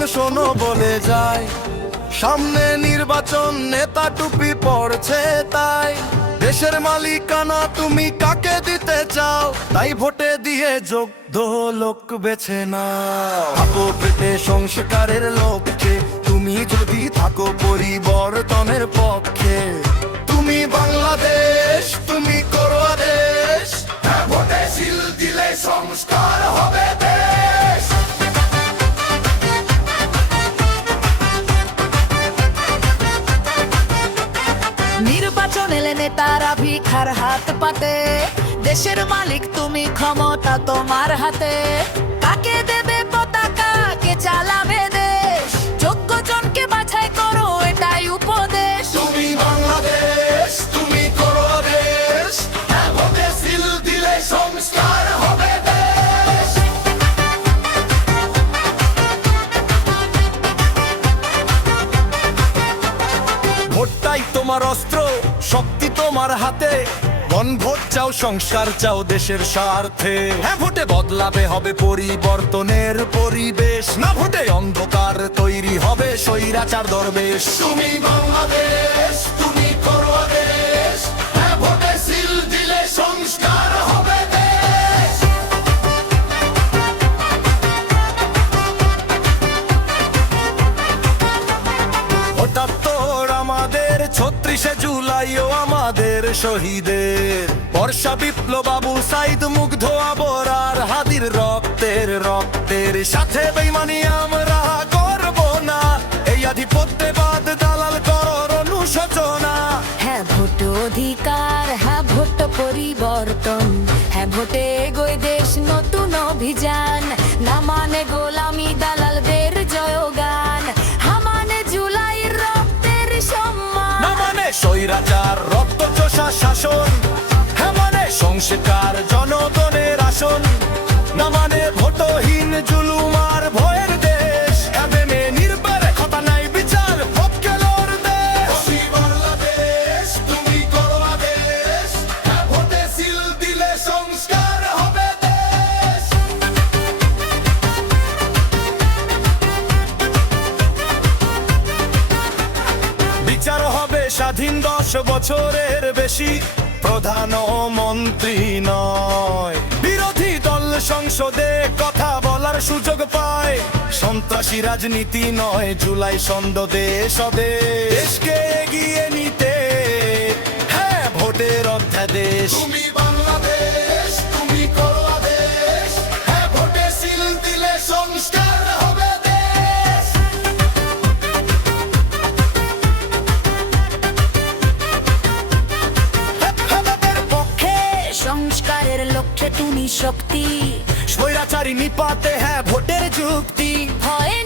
যখন শোনো বলে যায় সামনে নির্বাচন, নেতা টুপি পড়ছে তাই। দেশের মালিকানা তুমি কাকে দিতে চাও, তাই ভোটে দিয়ে যোগ্য লোক বেছে নাও। থাকো পেটে সংস্কারের লক্ষ্যে, তুমি যদি থাকো পরিবর্তনের পক্ষে। তুমি বাংলাদেশ, তুমি করো আদেশ, হ্যাঁ ভোটে সিল দিলে সংস্কার হবে দেশ। নির্বাচন এলে নেতারা ভিখার হাত পাতে, দেশের মালিক তুমি, ক্ষমতা তোমার হাতে। কাকে দেবে পতাকা, কে চালাবে দেশ, যোগ্য জনকে বাছাই করো, এটাই উপদেশ। তুমি বাংলাদেশ, তুমি করো আদেশ, হ্যাঁ ভোটে সিল দিলে সংস্কার হবে দেশ। ভোটটাই তোমার অস্ত্র, শক্তি তোমার হাতে। গণভোট চাও, সংস্কার চাও দেশের স্বার্থে। হ্যাঁ ভোটে বদলাবে হবে পরিবর্তনের পরিবেশ, না ভোটে অন্ধকার তৈরি হবে স্বৈরাচার দরবেশ। তুমি বাংলাদেশ, তুমি করো আদেশ, হ্যাঁ ভোটে সিল দিলে সংস্কার হবে দেশ। ভোটাত্তর আমাদের, ৩৬শে জুলাইও আমাদের শহীদের। বর্ষা বিপ্লব, আবু সাইদ, মুগ্ধ আবরার, হাদির রক্তের সাথে বেইমানি আমরা করব না। এই আধিপত্যবাদ দালাল করর অনুশোচনা। হ্যাঁ ভোট অধিকার, হ্যাঁ ভোট পরিবর্তন, হ্যাঁ ভোটে এগোয় দেশ নতুন অভিযান। না মানে গোলামি দালালদের জয়গান, হ্যাঁ মানে জুলাইয়ের রক্তের সম্মান। না মানে স্বৈরাচার রক্তচোষা শাসন, হ্যাঁ মানে সংস্কার জনগণের আসন। না মানে ভোটহীন জুলুম আর ভয়ের দেশ, এমএমএ নির্বারেখতা নাই বিচার, পক্ষে লড় দেশ। তুমি বাংলাদেশ, তুমি করো আদেশ, হ্যাঁ ভোটে সিল দিলে সংস্কার হবে দেশ। বিচার হবে স্বাধীন ১০ বছরের বেশি, প্রধানমন্ত্রী নয়। বিরোধী দল সংসদে কথা বলার সুযোগ পায়, সন্ত্রাসী রাজনীতি নয়, জুলাই সনদে দেশকে এগিয়ে নিতে, হ্যাঁ ভোটের অধ্যাদেশ। তুমি বাংলাদেশ, তুমি করো আদেশ, হ্যাঁ ভোটে সিল দিলে সংস্কার হবে দেশ। সংস্কারের লক্ষ্যে তুমি শক্তি, স্বৈরাচারী নিপাতে হ্যাঁ ভোটের যুক্তি। ভয়